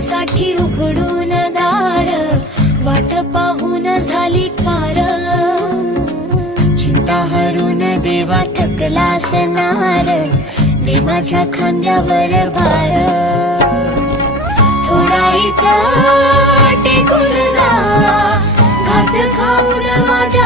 साठी उघडून दार, वाट पाहून झाली फार. चिंता हरून देवा थकला असणार, दे माझ्या खांद्यावर भार. थोडा इथं टेकून जा, घास खाऊन माझ्या